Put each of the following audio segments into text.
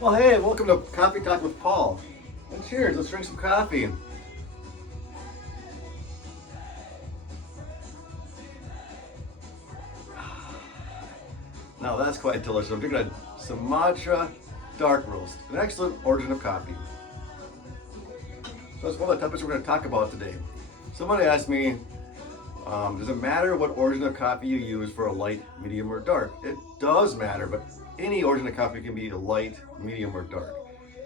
Well, hey, welcome to Coffee Talk with Paul. And cheers, let's drink some coffee. Now that's quite delicious. I'm drinking a Sumatra dark roast, an excellent origin of coffee. So that's one of the topics we're going to talk about today. Somebody asked me, does it matter what origin of coffee you use for a light, medium, or dark? It does matter, but any origin of coffee can be a light, medium, or dark.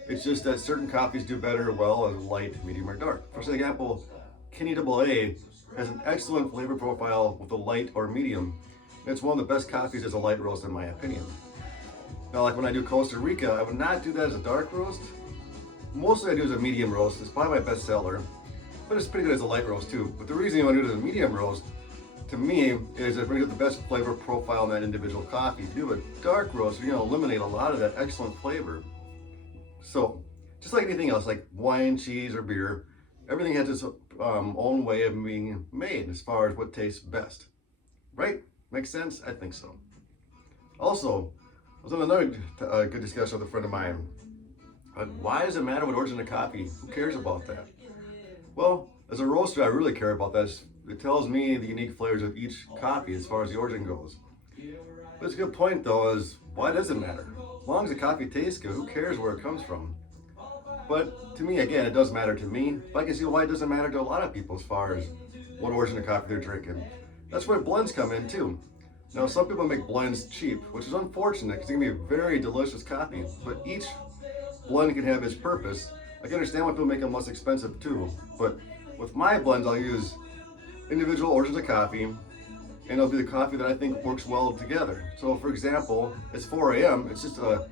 It's just that certain coffees do better well as light, medium, or dark. For example, Kenny AA has an excellent flavor profile with a light or medium. It's one of the best coffees as a light roast in my opinion. Now, like when I do Costa Rica, I would not do that as a dark roast. Mostly I do as a medium roast. It's probably my best seller, but it's pretty good as a light roast too. But the reason you want to do it as a medium roast, to me, is it brings out the best flavor profile in that individual coffee. If you do a dark roast, you're going to eliminate a lot of that excellent flavor. So, just like anything else, like wine, cheese, or beer, everything has its own way of being made as far as what tastes best. Right? Makes sense? I think so. Also, I was on another good discussion with a friend of mine. Why does it matter what origin of coffee? Who cares about that? Well, as a roaster, I really care about that. It tells me the unique flavors of each coffee as far as the origin goes. But it's a good point though, is why does it matter? As long as the coffee tastes good, who cares where it comes from? But to me, again, it does matter to me. But I can see why it doesn't matter to a lot of people as far as what origin of coffee they're drinking. That's where blends come in too. Now, some people make blends cheap, which is unfortunate because it can be a very delicious coffee. But each blend can have its purpose. I can understand why people make them less expensive too. But with my blends, I'll use individual origins of coffee, and it'll be the coffee that I think works well together. So for example, it's 4 a.m. It's just a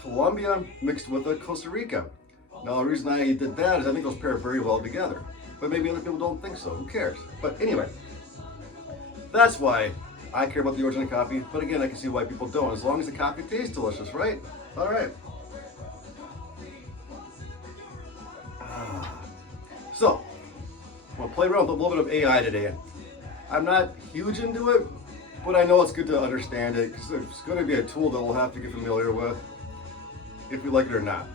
Colombia mixed with a Costa Rica. Now the reason I did that is I think those pair very well together. But maybe other people don't think so. Who cares? But anyway, that's why I care about the origin of coffee. But again, I can see why people don't. As long as the coffee tastes delicious, right? All right. So, I'm going to play around with a little bit of AI today. I'm not huge into it, but I know it's good to understand it because it's going to be a tool that we'll have to get familiar with if we like it or not.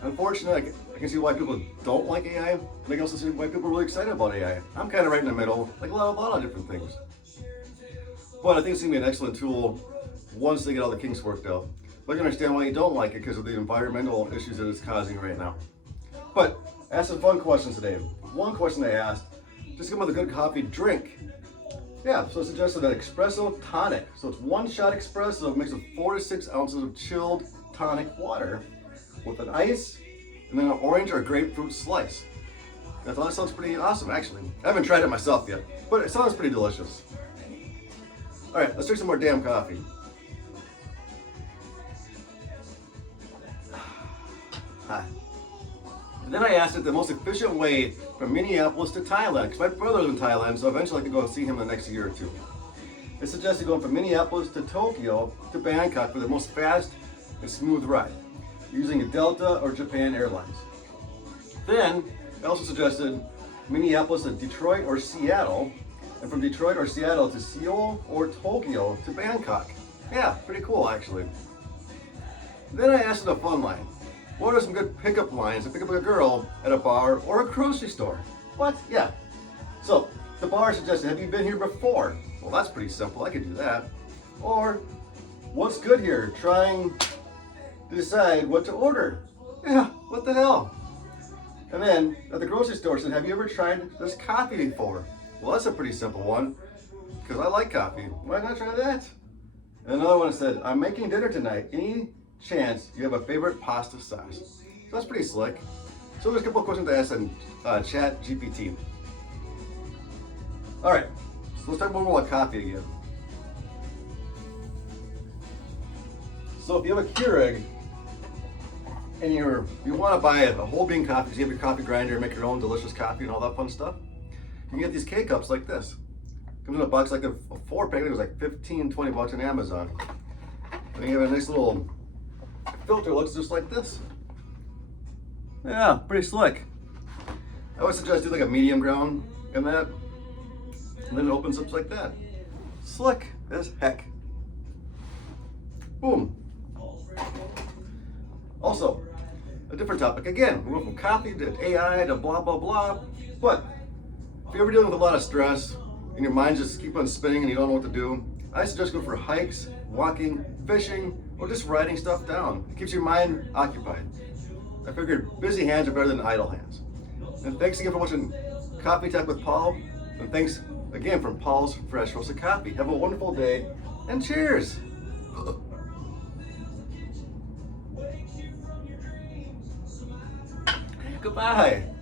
Unfortunately, I can see why people don't like AI, and I can also see why people are really excited about AI. I'm kind of right in the middle, like a lot of different things. But I think it's going to be an excellent tool once they get all the kinks worked out. But I can understand why you don't like it because of the environmental issues that it's causing right now. But I asked some fun questions today. One question I asked, just come with a good coffee drink. Yeah, so I suggested an espresso tonic. So it's one shot espresso mixed with 4 to 6 ounces of chilled tonic water with an ice and then an orange or grapefruit slice. I thought that sounds pretty awesome actually. I haven't tried it myself yet, but it sounds pretty delicious. All right, let's drink some more damn coffee. Hi. And then I asked it the most efficient way from Minneapolis to Thailand, because my brother lives in Thailand, so eventually I can go and see him in the next year or two. It suggested going from Minneapolis to Tokyo to Bangkok for the most fast and smooth ride, using a Delta or Japan Airlines. Then, I also suggested Minneapolis to Detroit or Seattle, and from Detroit or Seattle to Seoul or Tokyo to Bangkok. Yeah, pretty cool actually. Then I asked it a fun line. What are some good pickup lines to pick up a girl at a bar or a grocery store? What? Yeah. So, the bar suggested, have you been here before? Well, that's pretty simple. I could do that. Or, what's good here? Trying to decide what to order. Yeah, what the hell? And then, at the grocery store, said, have you ever tried this coffee before? Well, that's a pretty simple one, because I like coffee. Why not try that? And another one said, I'm making dinner tonight. Any chance you have a favorite pasta sauce? So that's pretty slick. So there's a couple of questions to ask on Chat GPT. All right, so let's talk more about coffee again. So if you have a Keurig and you want to buy a whole bean coffee, so you have your coffee grinder, make your own delicious coffee and all that fun stuff, you can get these K-cups like this. Comes in a box like a 4-pack, it was like 15, 20 bucks on Amazon. And you have a nice little filter, looks just like this. Yeah, pretty slick. I would suggest do like a medium ground in that, and then it opens up like that. Slick as heck. Boom. a different topic. Again, we went from coffee to AI to blah, blah, blah. But if you're ever dealing with a lot of stress and your mind just keep on spinning and you don't know what to do, I suggest go for hikes, walking, fishing, or just writing stuff down. It keeps your mind occupied. I figured busy hands are better than idle hands. And thanks again for watching Coffee Talk with Paul. And thanks again from Paul's Fresh Roasted Coffee. Have a wonderful day and cheers. Goodbye.